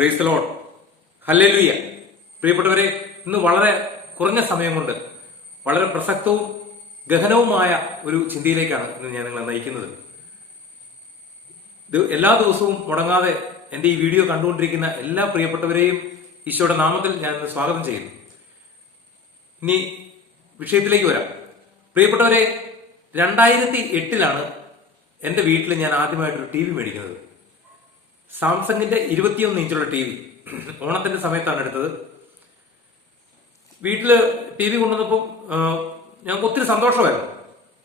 Praise the Lord. Hallelujah. പ്രിയപ്പെട്ടവരെ, ഇന്ന് വളരെ കുറഞ്ഞ സമയം കൊണ്ട് വളരെ പ്രസക്തവും ഗഹനവുമായ ഒരു ചിന്തയിലേക്കാണ് ഇന്ന് ഞാൻ നിങ്ങളെ നയിക്കുന്നത്. ഇത് എല്ലാ ദിവസവും മുടങ്ങാതെ എന്റെ ഈ വീഡിയോ കണ്ടുകൊണ്ടിരിക്കുന്ന എല്ലാ പ്രിയപ്പെട്ടവരെയും ഈശോയുടെ നാമത്തിൽ ഞാൻ ഇന്ന് സ്വാഗതം ചെയ്യുന്നു. ഇനി വിഷയത്തിലേക്ക് വരാം. പ്രിയപ്പെട്ടവരെ, 2008 എന്റെ വീട്ടിൽ ഞാൻ ആദ്യമായിട്ടൊരു ടി വി മേടിക്കുന്നത്. സാംസങ്ങിന്റെ 21 ഇഞ്ചുള്ള ടി വി ഓണത്തിന്റെ സമയത്താണ് എടുത്തത്. വീട്ടില് ടി വി കൊണ്ടുവന്നപ്പോൾ ഞങ്ങൾക്ക് ഒത്തിരി സന്തോഷമായിരുന്നു,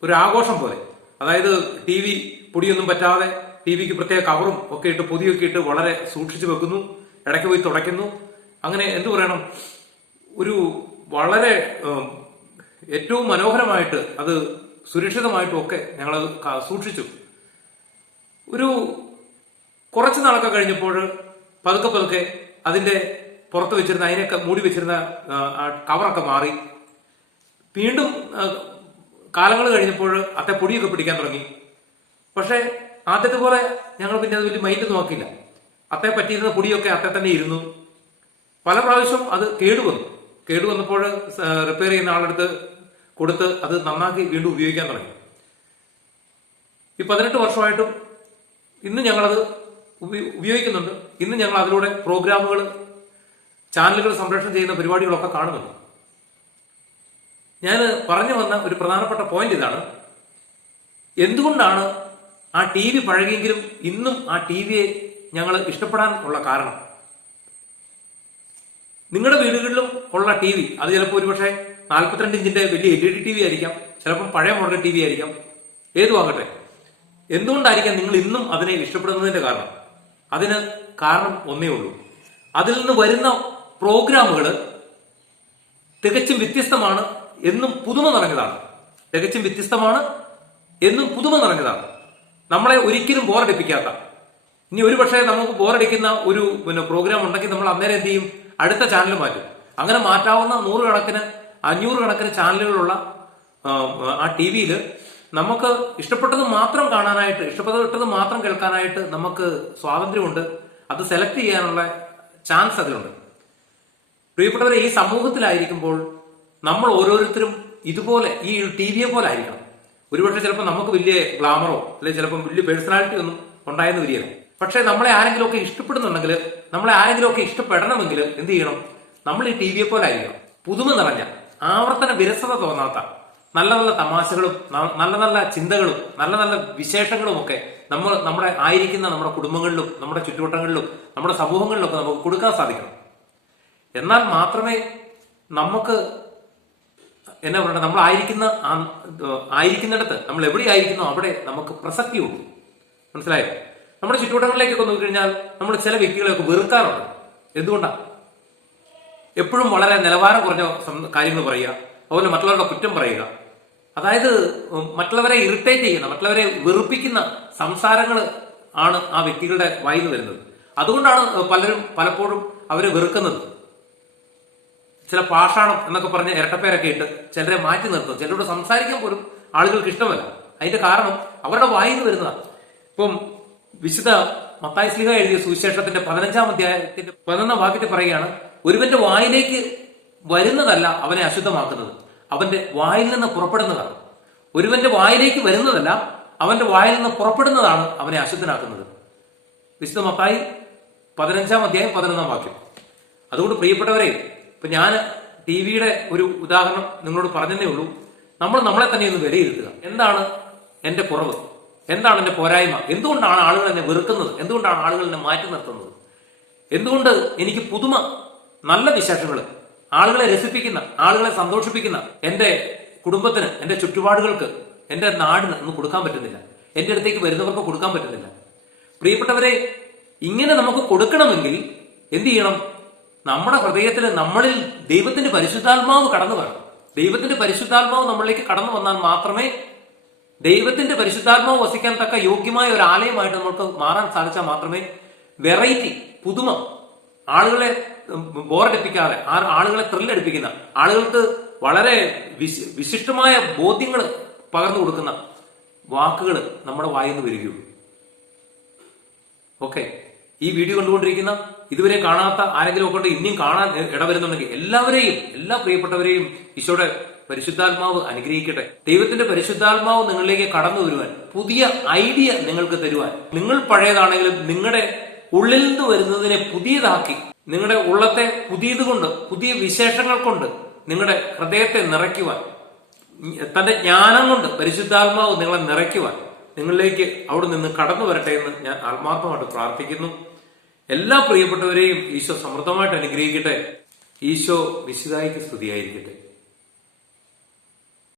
ഒരു ആഘോഷം പോലെ. അതായത് ടി വി പൊടിയൊന്നും പറ്റാതെ ടി വിക്ക് പ്രത്യേക കവറും ഒക്കെ ഇട്ട് പൊതിയൊക്കെ ഇട്ട് വളരെ സൂക്ഷിച്ചു വെക്കുന്നു, ഇടയ്ക്ക് പോയി തുടയ്ക്കുന്നു. അങ്ങനെ എന്തു പറയണം, ഒരു വളരെ ഏറ്റവും മനോഹരമായിട്ട് അത് സുരക്ഷിതമായിട്ടും ഒക്കെ ഞങ്ങളത് സൂക്ഷിച്ചു. ഒരു കുറച്ച് നാളൊക്കെ കഴിഞ്ഞപ്പോൾ പതുക്കെ അതിന്റെ പുറത്ത് വെച്ചിരുന്ന, അതിനൊക്കെ മൂടി വെച്ചിരുന്ന കവറൊക്കെ മാറി. വീണ്ടും കാലങ്ങൾ കഴിഞ്ഞപ്പോൾ അത്തെ പൊടിയൊക്കെ പിടിക്കാൻ തുടങ്ങി. പക്ഷെ ആദ്യത്തെ പോലെ ഞങ്ങൾ പിന്നെ അത് വലിയ മൈൻഡ് നോക്കിയില്ല. അത്തെ പറ്റിയിരുന്ന പൊടിയൊക്കെ അത്തെ തന്നെ ഇരുന്നു. പല പ്രാവശ്യം അത് കേടുവന്നപ്പോൾ റിപ്പയർ ചെയ്യുന്ന ആളെടുത്ത് കൊടുത്ത് അത് നന്നാക്കി വീണ്ടും ഉപയോഗിക്കാൻ തുടങ്ങി. ഈ 18 വർഷമായിട്ടും ഇന്ന് ഞങ്ങളത് ഉപയോഗിക്കുന്നുണ്ട്. ഇന്ന് ഞങ്ങൾ അതിലൂടെ പ്രോഗ്രാമുകൾ, ചാനലുകൾ സംപ്രേഷണം ചെയ്യുന്ന പരിപാടികളൊക്കെ കാണുന്നുണ്ട്. ഞാൻ പറഞ്ഞു വന്ന ഒരു പ്രധാനപ്പെട്ട പോയിന്റ് ഇതാണ്: എന്തുകൊണ്ടാണ് ആ ടി വി പഴകിയെങ്കിലും ഇന്നും ആ ടി വിയെ ഞങ്ങൾ ഇഷ്ടപ്പെടാൻ ഉള്ള കാരണം? നിങ്ങളുടെ വീടുകളിലും ഉള്ള ടി വി അത് ചിലപ്പോൾ ഒരുപക്ഷെ 42 ഇഞ്ചിന്റെ വലിയ LED ടി വി ആയിരിക്കാം, ചിലപ്പോൾ പഴയ മോഡൽ ടി വി ആയിരിക്കാം, ഏതുമാകട്ടെ. എന്തുകൊണ്ടായിരിക്കാം നിങ്ങൾ ഇന്നും അതിനെ ഇഷ്ടപ്പെടുന്നതിന്റെ കാരണം? അതിന് കാരണം ഒന്നേ ഉള്ളൂ. അതിൽ നിന്ന് വരുന്ന പ്രോഗ്രാമുകൾ തികച്ചും വ്യത്യസ്തമാണ്, എന്നും പുതുമ നിറഞ്ഞതാണ്. നമ്മളെ ഒരിക്കലും ബോറടിപ്പിക്കാത്ത, ഇനി ഒരുപക്ഷെ നമുക്ക് ബോറടിക്കുന്ന ഒരു പ്രോഗ്രാം ഉണ്ടെങ്കിൽ നമ്മൾ അന്നേരം എന്ത് ചെയ്യും? അടുത്ത ചാനൽ മാറ്റും. അങ്ങനെ മാറ്റാവുന്ന 100 കണക്കിന് 500 കണക്കിന് ചാനലുകളുള്ള ആ ടി വിയിൽ നമുക്ക് ഇഷ്ടപ്പെട്ടത് മാത്രം കാണാനായിട്ട്, ഇഷ്ടപ്പെട്ടത് മാത്രം കേൾക്കാനായിട്ട് നമുക്ക് സ്വാതന്ത്ര്യമുണ്ട്. അത് സെലക്ട് ചെയ്യാനുള്ള ചാൻസ് അതിലുണ്ട്. പ്രിയപ്പെട്ടവരെ, ഈ സമൂഹത്തിലായിരിക്കുമ്പോൾ നമ്മൾ ഓരോരുത്തരും ഇതുപോലെ ഈ ടി വിയെ പോലെ ആയിരിക്കണം. ഒരുപക്ഷെ ചിലപ്പോൾ നമുക്ക് വലിയ ഗ്ലാമറോ അല്ലെങ്കിൽ ചിലപ്പോൾ വലിയ പേഴ്സണാലിറ്റി ഒന്നും ഉണ്ടായെന്ന് വരികയില്ല. പക്ഷെ നമ്മളെ ആരെങ്കിലും ഒക്കെ ഇഷ്ടപ്പെടുന്നുണ്ടെങ്കിൽ, നമ്മളെ ആരെങ്കിലും ഒക്കെ ഇഷ്ടപ്പെടണമെങ്കിൽ എന്ത് ചെയ്യണം? നമ്മൾ ഈ ടി വിയെ പോലെ ആയിരിക്കണം. പുതുമ നിറഞ്ഞ, ആവർത്തന വിരസത തോന്നാത്ത നല്ല നല്ല തമാശകളും നല്ല നല്ല ചിന്തകളും നല്ല നല്ല വിശേഷങ്ങളും ഒക്കെ നമ്മുടെ ആയിരിക്കുന്ന നമ്മുടെ കുടുംബങ്ങളിലും നമ്മുടെ ചുറ്റുവട്ടങ്ങളിലും നമ്മുടെ സമൂഹങ്ങളിലൊക്കെ നമുക്ക് കൊടുക്കാൻ സാധിക്കണം. എന്നാൽ മാത്രമേ നമുക്ക് എന്നാ പറയണ, നമ്മൾ ആയിരിക്കുന്നിടത്ത്, നമ്മൾ എവിടെയായിരിക്കുന്നോ അവിടെ നമുക്ക് പ്രസക്തിയുള്ളൂ. മനസ്സിലായോ? നമ്മുടെ ചുറ്റുവട്ടങ്ങളിലേക്കൊക്കെ നോക്കിക്കഴിഞ്ഞാൽ നമ്മൾ ചില വ്യക്തികളെയൊക്കെ വെറുക്കാറുണ്ട്. എന്തുകൊണ്ടാണ്? എപ്പോഴും വളരെ നിലവാരം കുറഞ്ഞ കാര്യങ്ങൾ പറയുക, അതുപോലെ മറ്റുള്ളവരുടെ കുറ്റം പറയുക, അതായത് മറ്റുള്ളവരെ ഇറിറ്റേറ്റ് ചെയ്യുന്ന, മറ്റുള്ളവരെ വെറുപ്പിക്കുന്ന സംസാരങ്ങൾ ആണ് ആ വ്യക്തികളുടെ വായിന്ന് വരുന്നത്. അതുകൊണ്ടാണ് പലപ്പോഴും അവരെ വെറുക്കുന്നത്. ചില പാഷാണം എന്നൊക്കെ പറഞ്ഞ് ഇരട്ടപ്പേരൊക്കെ ഇട്ട് ചിലരെ മാറ്റി നിർത്തും. ചിലരോട് സംസാരിക്കാൻ പോലും ആളുകൾക്ക് ഇഷ്ടമല്ല. അതിന്റെ കാരണം അവരുടെ വായിന്ന് വരുന്നതാണ്. ഇപ്പം വിശുദ്ധ മത്തായി ശ്ലീഹ എഴുതിയ സുവിശേഷത്തിന്റെ 15-ാം അധ്യായത്തിന്റെ 11-ാം വാക്യത്തിൽ പറയുകയാണ്: ഒരുവന്റെ വായിലേക്ക് വരുന്നതല്ല അവനെ അശുദ്ധമാക്കുന്നത്, അവന്റെ വായിൽ നിന്ന് പുറപ്പെടുന്നതാണ്. ഒരുവന്റെ വായിലേക്ക് വരുന്നതല്ല, അവന്റെ വായിൽ നിന്ന് പുറപ്പെടുന്നതാണ് അവനെ അശുദ്ധനാക്കുന്നത്. വിശുദ്ധ മത്തായി 15-ാം അധ്യായം 11-ാം വാക്യം. അതുകൊണ്ട് പ്രിയപ്പെട്ടവരെ, ഇപ്പൊ ഞാൻ ടി വിയുടെ ഒരു ഉദാഹരണം നിങ്ങളോട് പറഞ്ഞതേ ഉള്ളൂ. നമ്മൾ നമ്മളെ തന്നെ ഒന്ന് വിലയിരുത്തുക. എന്താണ് എന്റെ കുറവ്? എന്താണ് എന്റെ പോരായ്മ? എന്തുകൊണ്ടാണ് ആളുകൾ എന്നെ വെറുക്കുന്നത്? എന്തുകൊണ്ടാണ് ആളുകൾ എന്നെ മാറ്റി നിർത്തുന്നത്? എന്തുകൊണ്ട് എനിക്ക് പുതുമ, നല്ല വിശേഷങ്ങൾ, ആളുകളെ രസിപ്പിക്കുന്ന, ആളുകളെ സന്തോഷിപ്പിക്കുന്ന എന്റെ കുടുംബത്തിന്, എന്റെ ചുറ്റുപാടുകൾക്ക്, എന്റെ നാടിന് ഒന്നും കൊടുക്കാൻ പറ്റുന്നില്ല? എന്റെ അടുത്തേക്ക് വരുന്നവർക്ക് കൊടുക്കാൻ പറ്റുന്നില്ല? പ്രിയപ്പെട്ടവരെ, ഇങ്ങനെ നമുക്ക് കൊടുക്കണമെങ്കിൽ എന്ത് ചെയ്യണം? നമ്മുടെ ഹൃദയത്തിൽ, നമ്മളിൽ ദൈവത്തിന്റെ പരിശുദ്ധാത്മാവ് കടന്നു വരണം. ദൈവത്തിന്റെ പരിശുദ്ധാത്മാവ് നമ്മളിലേക്ക് കടന്നു വന്നാൽ മാത്രമേ, ദൈവത്തിന്റെ പരിശുദ്ധാത്മാവ് വസിക്കാൻ തക്ക യോഗ്യമായ ഒരു ആലയമായിട്ട് നമുക്ക് മാറാൻ സാധിച്ചാൽ മാത്രമേ വെറൈറ്റി, പുതുമ, ആളുകളെ ബോറടിപ്പിക്കാതെ, ആളുകളെ ത്രില്ലടിപ്പിക്കുന്ന, ആളുകൾക്ക് വളരെ വിശിഷ്ടമായ ബോധ്യങ്ങൾ പകർന്നു കൊടുക്കുന്ന വാക്കുകൾ നമ്മുടെ വായിൽ നിന്ന് വരികയുള്ളൂ. ഓക്കെ, ഈ വീഡിയോ കണ്ടുകൊണ്ടിരിക്കുന്ന ഇതുവരെ കാണാത്ത ആരെങ്കിലും കൊണ്ട് ഇനിയും കാണാൻ ഇടവരുന്നുണ്ടെങ്കിൽ എല്ലാവരെയും, എല്ലാ പ്രിയപ്പെട്ടവരെയും ഈശോയുടെ പരിശുദ്ധാത്മാവ് അനുഗ്രഹിക്കട്ടെ. ദൈവത്തിന്റെ പരിശുദ്ധാത്മാവ് നിങ്ങളിലേക്ക് കടന്നു വരുവാൻ, പുതിയ ഐഡിയ നിങ്ങൾക്ക് തരുവാൻ, നിങ്ങൾ പഴയതാണെങ്കിലും നിങ്ങളുടെ ഉള്ളിൽ നിന്ന് വരുന്നതിനെ പുതിയതാക്കി, നിങ്ങളുടെ ഉള്ളത്തെ പുതിയത് കൊണ്ട്, പുതിയ വിശേഷങ്ങൾ കൊണ്ട് നിങ്ങളുടെ ഹൃദയത്തെ നിറയ്ക്കുവാൻ, തന്റെ ജ്ഞാനം കൊണ്ട് പരിശുദ്ധാത്മാവ് നിങ്ങളെ നിറയ്ക്കുവാൻ നിങ്ങളിലേക്ക് അവിടെ നിന്ന് കടന്നു വരട്ടെ എന്ന് ഞാൻ ആത്മാർത്ഥമായിട്ട് പ്രാർത്ഥിക്കുന്നു. എല്ലാ പ്രിയപ്പെട്ടവരെയും ഈശോ സമൃദ്ധമായിട്ട് അനുഗ്രഹിക്കട്ടെ. ഈശോ വിശുദ്ധായിക്ക് സ്തുതിയായിരിക്കട്ടെ.